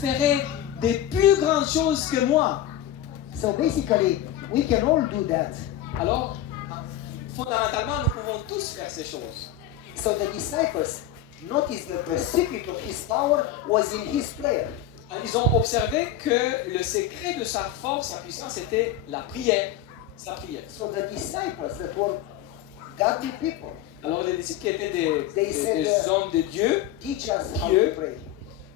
ferai des plus grandes choses que moi. So basically, we can all do that. Alors, fondamentalement, nous pouvons tous faire ces choses. So the disciples noticed that the secret of his power was in his prayer. Ils ont observé que le secret de sa force, sa puissance, était la prière. Sa prière. So the disciples that were godly people, Alors les disciples qui étaient des said, hommes de Dieu, teach us how Dieu. to pray.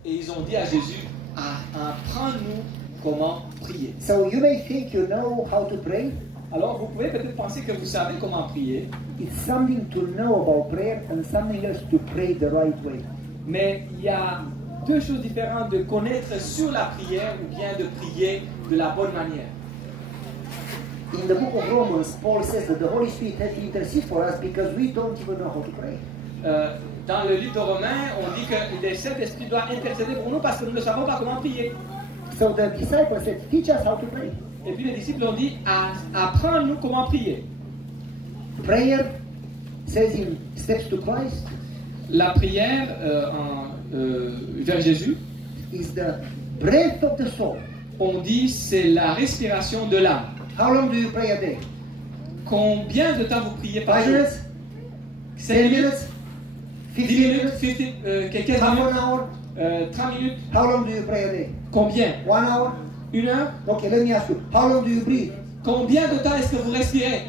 et ils ont dit à Jésus, apprends-nous comment prier. So you may think you know how to pray. Alors vous pouvez peut-être penser que vous savez comment prier, It's something to know about prayer and something else to pray the right way. mais il y a deux choses différentes de connaître sur la prière ou bien de prier de la bonne manière. In the book of Romans, Paul says that the Holy Spirit has to intercede for us because we don't even know how to pray. Dans le livre de Romains, on dit que le Saint-Esprit doit intercéder pour nous parce que nous ne savons pas comment prier. So the disciples said, teach us how to pray. Et puis les disciples ont dit, apprends-nous comment prier. Prayer says in Steps to Christ La prière vers Jésus, is the breath of the soul. on dit c'est la respiration de l'âme. How long do you pray a day? Combien de temps vous priez par 5 jour? minutes? 5 10 minutes? minutes? 10 15 minutes? minutes? Quelques Half minutes? an hour? 30 minutes? How long do you pray a day? Combien? 1 hour? 1 heure? Okay, let me ask you. How long do you breathe? Combien de temps est-ce que vous respirez?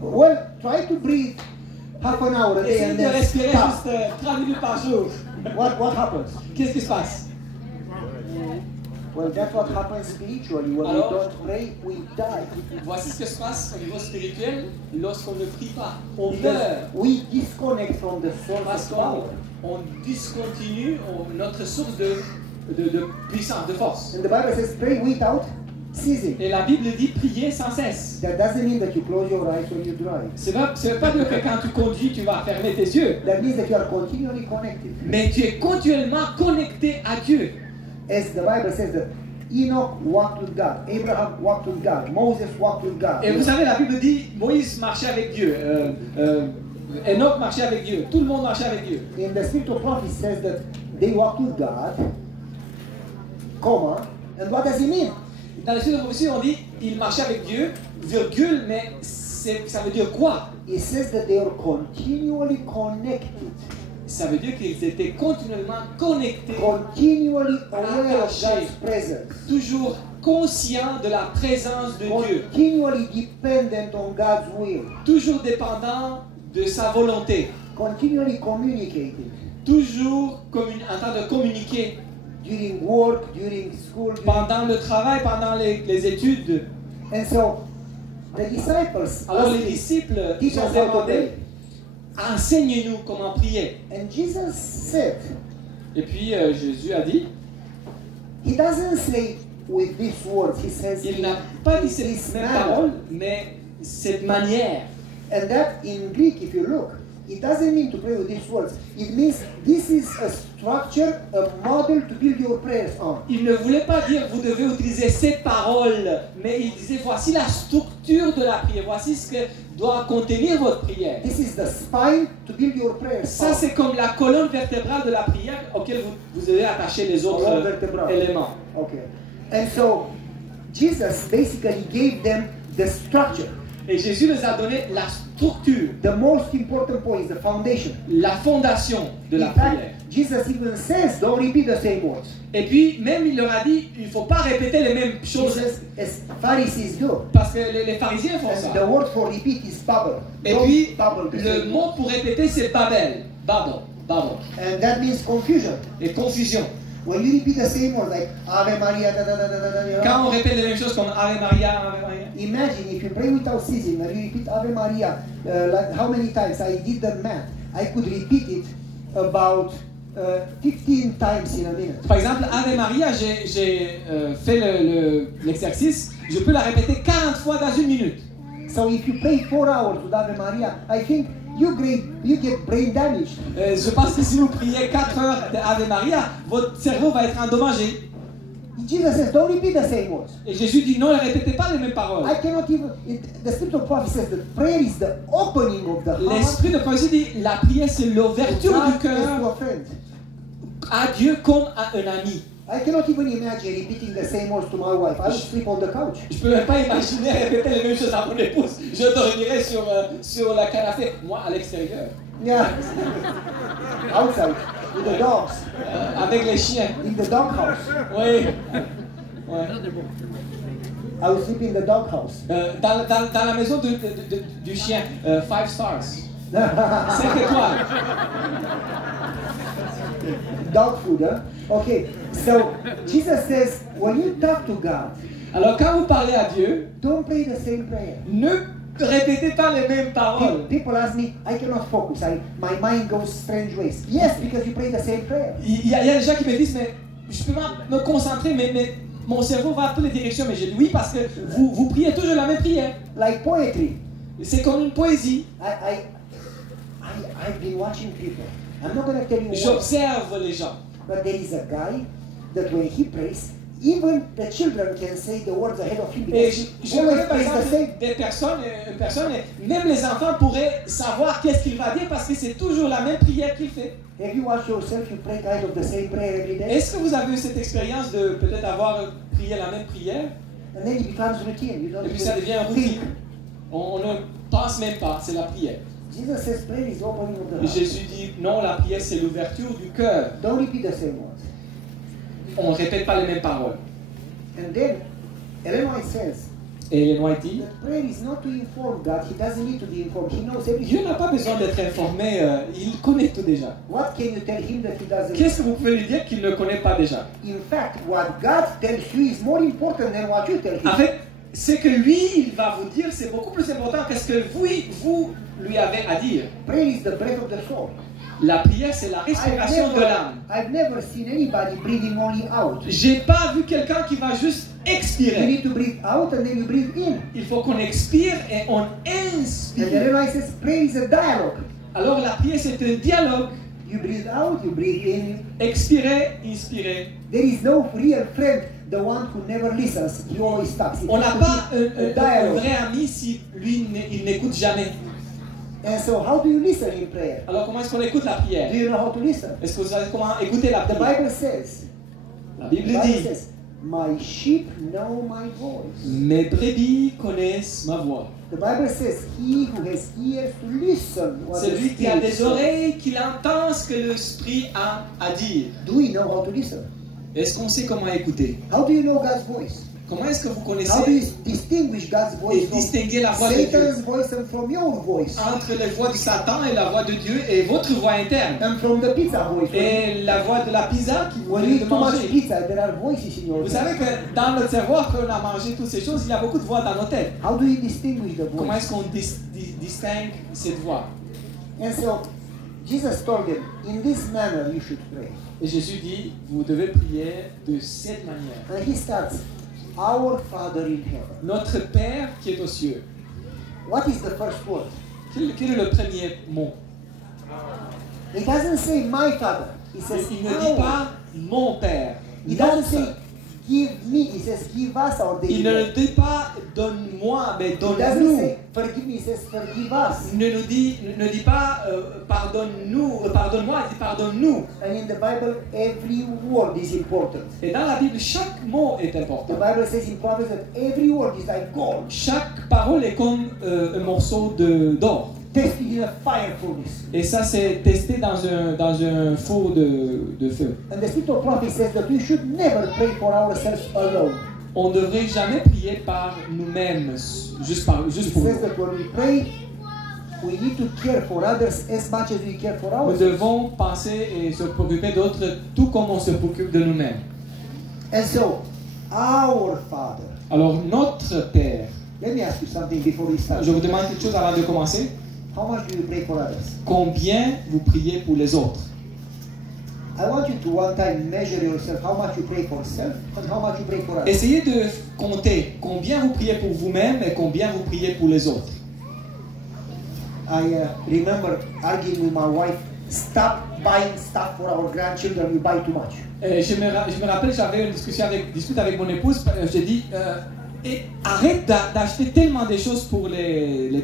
Well, try to breathe half an hour a day Essayez and de then respirer stop. juste 30 minutes par jour. What happens? Qu'est-ce qui se passe? Well, that's what happens spiritually. When we Alors, don't pray, we die. Voici ce qui se passe au niveau spirituel lorsqu'on ne prie pas. On Because meurt we disconnect from the source parce of power. qu'on discontinue notre source de puissance, de force. And the Bible says, pray without ceasing. Et la Bible dit prier sans cesse. That doesn't mean that you close your eyes when you drive. Ça ne veut pas dire que quand tu conduis, tu vas fermer tes yeux. That means that you are continually connected. Mais tu es continuellement connecté à Dieu. As the Bible says that Enoch walked with God, Abraham walked with God, Moses walked with God. Et vous savez, la Bible dit Moïse marchait avec Dieu. Enoch marchait avec Dieu. Tout le monde marchait avec Dieu. In the Spirit of Prophecy says that they walked with God, comma, and what does it mean? Dans le Sud de prophétie, on dit il marchait avec Dieu, virgule, mais ça veut dire quoi? It says that they are continually connected, Ça veut dire qu'ils étaient continuellement connectés, continually aware of attachés, God's presence, toujours conscients de la présence de Dieu, continually dependent on God's will, toujours dépendants de sa volonté, continually communicating toujours en train de communiquer during work, during school. pendant le travail, pendant les études. And so the disciples Alors les asked him, disciples teach ont us how to demandé, pray. enseigne-nous comment prier. And Jesus said, Et puis Jésus a dit, he doesn't say with these words, he says il in n'a pas dit this cette même manner. parole, mais cette manière. And that in Greek, if you look, it doesn't mean to pray with these words. It means this is a structure, a model to build your prayers on. Il ne voulait pas dire vous devez utiliser ces paroles, mais il disait voici la structure de la prière, voici ce que doit contenir votre prière. This is the spine to build your prayers Ça on. c'est comme la colonne vertébrale de la prière auquel vous devez attacher les autres Colonne vertébrale. éléments. Okay. And so Jesus basically gave them the structure. Et Jésus les a donné la structure, The most important point is the foundation. la fondation de la In fact, prière. Jesus even says, don't repeat the same words. Et puis même il leur a dit il ne faut pas répéter les mêmes He choses says, as Pharisees do. parce que les pharisiens font And ça. the word for repeat is bubble. Et Don't puis bubble the le same mot pour répéter c'est Babel, babel. And that means confusion. Et confusion. When you repeat the same word, like Ave Maria, da da da da da da, you know, Quand on répète les mêmes choses comme Ave Maria, Ave Maria. imagine if you pray without ceasing and you repeat Ave Maria, like how many times? I did the math. I could repeat it about 15 times in a minute. Par exemple, Ave Maria, j'ai fait l'exercice, je peux la répéter 40 fois dans une minute. So if you pray 4 hours with Ave Maria, I think you get brain damage. Je pense que si vous priez 4 heures de Ave Maria, votre cerveau va être endommagé. Jesus says, don't repeat the same words. Et Jésus dit non, ne répétez pas les mêmes paroles. I cannot even. The Spirit of Prophecy says that prayer is the opening of the heart. L'esprit de prophétie dit la prière c'est l'ouverture du God is cœur to offend. à Dieu comme à un ami. I cannot even imagine repeating the same words to my wife. I would sleep on the couch. Je peux même pas imaginer répéter les mêmes choses à mon épouse. Je dormirais sur la canapé, moi à l'extérieur, Yeah. Outside, with the dogs, avec les chiens. in the dog house. Oui. Ouais. I would sleep in the dog house. Dans la maison du chien, 5 stars. 5 étoiles. Dog food, huh? Okay, so Jesus says, when you talk to God, Alors quand vous parlez à Dieu, don't pray the same prayer. ne répétez pas les mêmes paroles. People ask me, I cannot focus. My mind goes strange ways. Yes, because you pray the same prayer. Il y a des gens qui me disent, mais je peux pas me concentrer, mais mon cerveau va dans toutes les directions. Mais je dis oui, parce que vous priez toujours la même prière. Like poetry. C'est comme une poésie. I've been watching people. I'm not going to tell you what, J'observe les gens. but there is a guy that when he prays, even the children can say the words ahead of him Et because je he always connais par prays the exemple same. des personnes, même les enfants pourraient savoir qu'est-ce qu'il va dire parce que c'est toujours la même prière qu'il fait. Have you watched yourself? You pray kind of the same prayer every day, Est-ce que vous avez eu cette expérience de peut-être avoir prié la même prière and then it becomes routine. You don't et puis ça devient even routine? think. On ne pense même pas, c'est la prière. Jesus says prayer is opening of the Et heart. Jésus dit non, la prière c'est l'ouverture du cœur. Don't repeat the same words. On ne répète pas les mêmes paroles. And then Ellen White says Et les Noix dit, that prayer is not to inform God. He doesn't need to be informed. He knows everything. Dieu n'a pas besoin d'être informé, il connaît tout déjà. What can you tell him that he doesn't? Qu'est-ce que vous pouvez lui dire qu'il ne connaît pas déjà? In fact, what God tells you is more important than what you tell him. En fait, ce que lui, il va vous dire, c'est beaucoup plus important que ce que vous lui avez à dire. Prayer is the breath of the soul. La prière, c'est la respiration de l'âme. I've never seen anybody breathing only out. J'ai pas vu quelqu'un qui va juste You expirer. need to breathe out and then you breathe in. Il faut qu'on expire et on And inspire. then I says prayer is a dialogue. Alors la prière, c'est un dialogue. You breathe out, you breathe in. Expirer, inspirer. There is no real friend, the one who never listens. He always stops. It On has n'a to pas be a un dialogue. vrai ami si lui, il n'écoute jamais. And so how do you listen in prayer? Alors comment est-ce qu'on écoute la prière? Do you know how to listen? Est-ce que vous savez comment écouter la The prière? Bible says, La Bible the Bible dit, says, my sheep know my voice. mes brebis connaissent ma voix. The Bible says, he who has ears to listen what the Celui qui a Spirit des says. oreilles, qu'il entend ce que l'Esprit a à dire. Do we know how to listen? Est-ce qu'on sait comment écouter? How do you know God's voice? Comment est-ce que vous How do you connaissez distinguish God's et voice from distinguer la voix de Dieu Satan's voice and from your voice? entre la voix du Satan et la voix de Dieu et votre voix interne And from the pizza voice. et la voix de la pizza qui vous When you vient eat de too much manger? pizza, there are voices in your Vous head. savez que dans notre cerveau, quand on a mangé toutes ces choses, il y a beaucoup de voix dans nos têtes. How do you distinguish the Comment voice? est-ce qu'on distingue cette voix? And so, Jesus told them, in this manner you should pray. Et Jésus dit, vous devez prier de cette manière. And he starts, Our Father in heaven. Notre Père qui est aux cieux. What is the first word? Quel est le premier mot? He doesn't say my Father. He says Il ne dit our. pas mon Père. He doesn't Notre. say give me. He says give us or Il deliver. ne dit pas donne-moi, mais He doesn't donne-nous. say forgive me. He says forgive us. Il ne dit pas pardonne-nous, pardonne-moi, il dit pardonne-nous. And in the Bible, every word is important. Et dans la Bible, chaque mot est The important. Bible says in Proverbs that every word is like gold, Chaque parole est comme un morceau d'or. tested in a fire furnace. Et ça, c'est testé dans un four de feu. And the Spirit of prophecy says that we should never pray for ourselves alone. On ne devrait jamais prier par nous-mêmes, juste pour It says nous. that when we pray, we need to care for others as much as we care for Nous ourselves. devons penser et se préoccuper d'autres tout comme on se préoccupe de nous-mêmes. And so, our Father. Alors, notre Père, Let me ask you something before we start. je vous demande quelque chose avant de commencer. How much do you pray for others? Combien vous priez pour les autres? I want you to one time measure yourself how much you pray for self and how much you pray for others. Essayez de compter combien vous priez pour vous-même et combien vous priez pour les autres. I remember arguing with my wife, stop buying stuff for our grandchildren, we buy too much. Je me rappelle, j'avais une discussion avec mon épouse. J'ai dit, arrête d'acheter tellement de choses pour les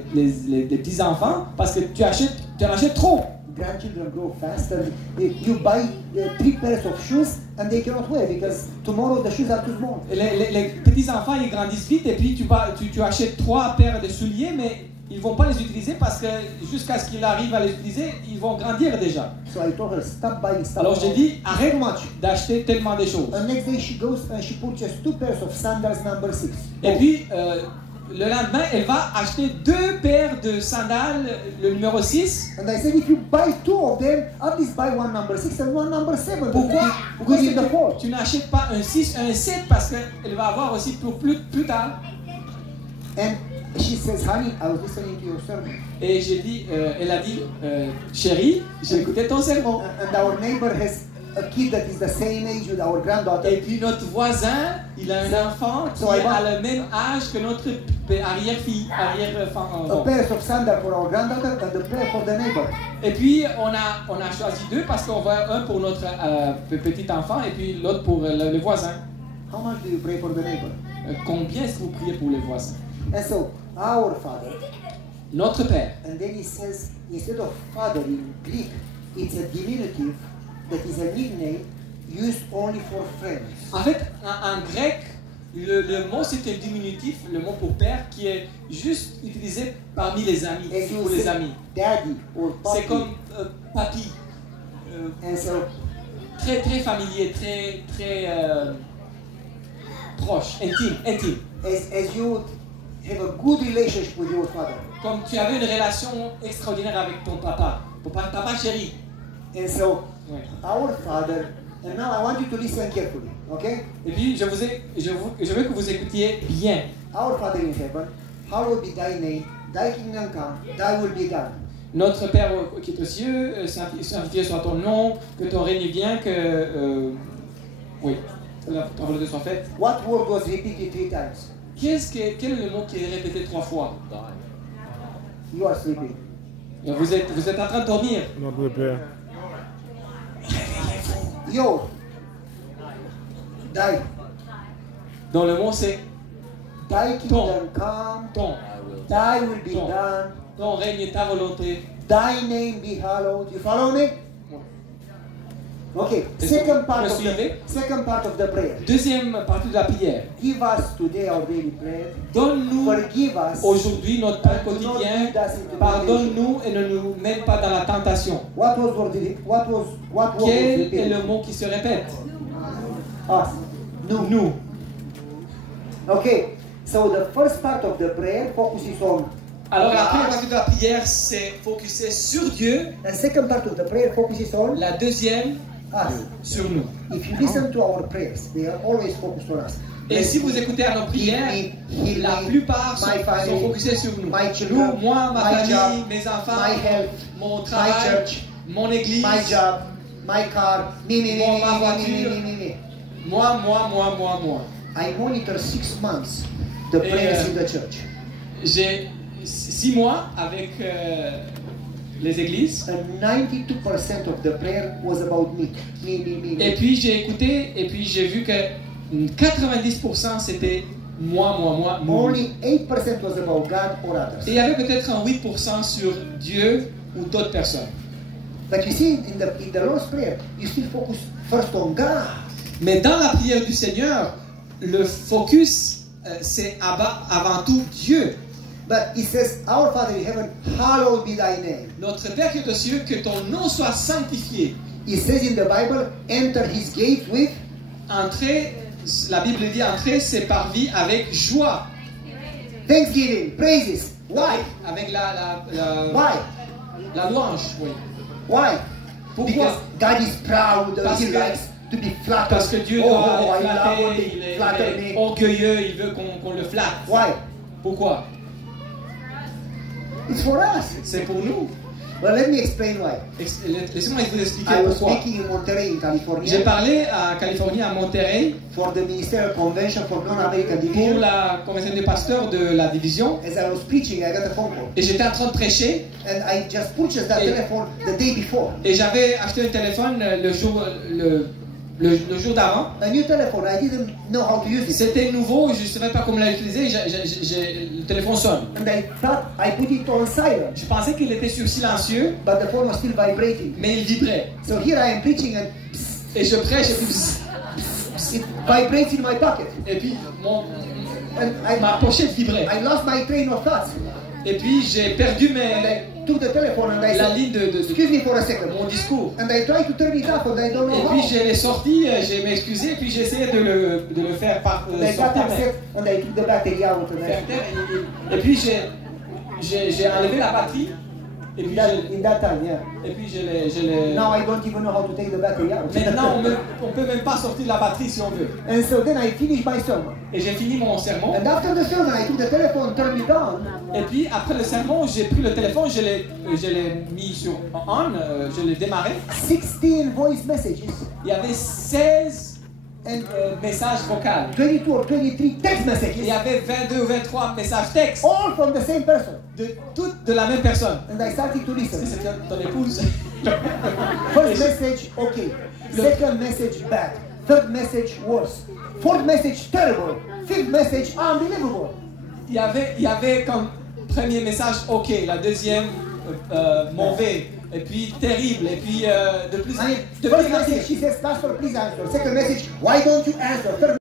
petits-enfants parce que tu en achètes trop grandchildren grow fast, and you buy 3 pairs of shoes and they cannot wear because tomorrow the shoes are too small. Les petits-enfants, ils grandissent vite et puis tu achètes 3 paires de souliers, mais ils ne vont pas les utiliser parce que jusqu'à ce qu'ils arrivent à les utiliser, ils vont grandir déjà. So I told her, stop buying stuff. Alors j'ai dit, arrête too much. d'acheter tellement de choses. And next day she goes and she purchased 2 pairs of sandals number 6. Et puis, le lendemain, elle va acheter 2 paires de sandales, le numéro 6. And I said, if you buy 2 of them, at least buy one number 6 and one number 7. Pourquoi Good in the fall. tu n'achètes pas un 6, un 7 parce qu'elle va avoir aussi pour plus tard. And she says, honey, I was listening to your sermon. Et elle a dit, chérie, j'ai écouté ton sermon. And our neighbor has a kid that is the same age with our granddaughter. Et puis notre voisin, il a un enfant qui a le même âge que notre arrière-fille, arrière-enfant. A pair of sandals for our granddaughter and a pair for the neighbor. Et puis on a choisi 2 parce qu'on voit un pour notre petit enfant et puis l'autre pour le voisin. How much do you pray for the neighbor? Combien est-ce que vous priez pour les voisins? And so, our Father. Notre Père. And then he says, instead of Father in Greek, it's a diminutive that is a nickname used only for friends. En fait, en grec, le mot c'est un diminutif, le mot pour père, qui est juste utilisé parmi les amis, pour les amis. Daddy or papi. C'est comme papi. And so, très familier, très proche, intime. As you have a good relationship with your father. Comme tu avais une relation extraordinaire avec ton papa chéri. And so, ouais. Our Father, and now I want you to listen carefully, okay? Et puis je veux que vous écoutiez bien. Our Father in heaven, hallowed be thy name, thy kingdom come, thy will be done. Notre Père qui est aux cieux, sanctifié soit ton nom, que ton règne vienne, que ta volonté soit faite. What word was repeated 3 times? Quel est le mot qui est répété 3 fois? You are sleeping. Vous êtes en train de dormir. Notre Père. Yo. Die. Donc le mot c'est Thy kingdom come, thy will be done, ton règne, ta volonté. thy name be hallowed. You follow me? Okay, second part of the prayer. Deuxième partie de la prière. Give us today our daily bread. Donne-nous Forgive us aujourd'hui notre pain quotidien. Pardonne-nous et ne nous mène pas dans la tentation. What was Quel est le mot qui se répète? Us. Nous. Okay, so the first part of the prayer focuses on Alors la première partie de la prière c'est focuser sur Dieu. The second part of the prayer focuses on La deuxième sur nous. If you listen to our prayers, they are always focused on us. Et si vous écoutez à nos prières, la plupart sont focusés sur nous. Nous, moi, ma famille, mes enfants, mon travail, mon église, my job, my car, ma voiture. Moi. I monitor 6 months the prayers in the church. J'ai 6 mois avec les églises. And 92% of the prayer was about me. Et puis j'ai écouté et puis j'ai vu que 90% c'était moi. Only 8% was about God or others. Et il y avait peut-être un 8% sur Dieu ou d'autres personnes. But you see, in the Lord's Prayer, you still focus first on God. Mais dans la prière du Seigneur, le focus c'est avant tout Dieu. But he says, Our Father in heaven, hallowed be thy name. Notre Père qui est aux cieux, que ton nom soit sanctifié. He says in the Bible, enter his gate with. Entrer, la Bible dit entrer ses parvis avec joie. Thanksgiving, praises. Why? Avec Why? La louange, oui. Why? Pourquoi? Because God is proud. He likes to be flattered. Parce que Dieu doit être flatté, il est orgueilleux, il veut qu'on le flatte. Why? Pourquoi? It's for us. C'est pour nous. Well, let me explain why. Laissez-moi vous expliquer I was pourquoi. speaking in Monterey, in California. J'ai parlé à Californie, à Monterey, for the Ministerial Convention for Non-American Division. Pour la convention des pasteurs de la division. As I was preaching, I got a phone call. Et j'étais en train de prêcher. And I just purchased that telephone the day before. Et j'avais acheté un téléphone Le jour d'avant, a new telephone. I didn't know how to use it. c'était nouveau, je ne savais pas comment l'utiliser, le téléphone sonne. And I thought I put it on silent. Je pensais qu'il était sur silencieux, But the phone was still vibrating. mais il vibrait. So here I am preaching and Et je prêche et puis, it vibrates in my pocket. et puis And ma pochette vibrait. I lost my train of thought. Et puis j'ai perdu And I took the telephone and I la said, ligne de excuse me for a second. mon discours. And I tried to turn it off and I don't know Et how. puis je l'ai sorti, j'ai m'excusé, et puis j'ai essayé de le faire And I got sortir. upset and I took the battery out and Faire taire, et puis j'ai enlevé la batterie. Et puis in that time, yeah. je l'ai. Now I don't even know how to take the battery out. Maintenant, on peut même pas sortir la batterie si on veut. And so then I finished my sermon. Et j'ai fini mon sermon. And after the sermon, I took the telephone, turned it on. Et puis après le sermon, j'ai pris le téléphone, je l'ai mis sur on, je l'ai démarré. 16 voice messages. Il y avait 16 messages vocaux. 22 or 23 text Il messages. y avait 22 ou 23 messages textes All from the same person. toutes de la même personne. And I started to listen. C'est ton épouse. First message, okay. Second message, bad. Third message, worse. Fourth message, terrible. Fifth message, unbelievable. Il y avait comme premier message OK, la deuxième mauvais, et puis terrible, et puis de plus First message, she says, Pastor, please answer. Second message, why don't you answer? Third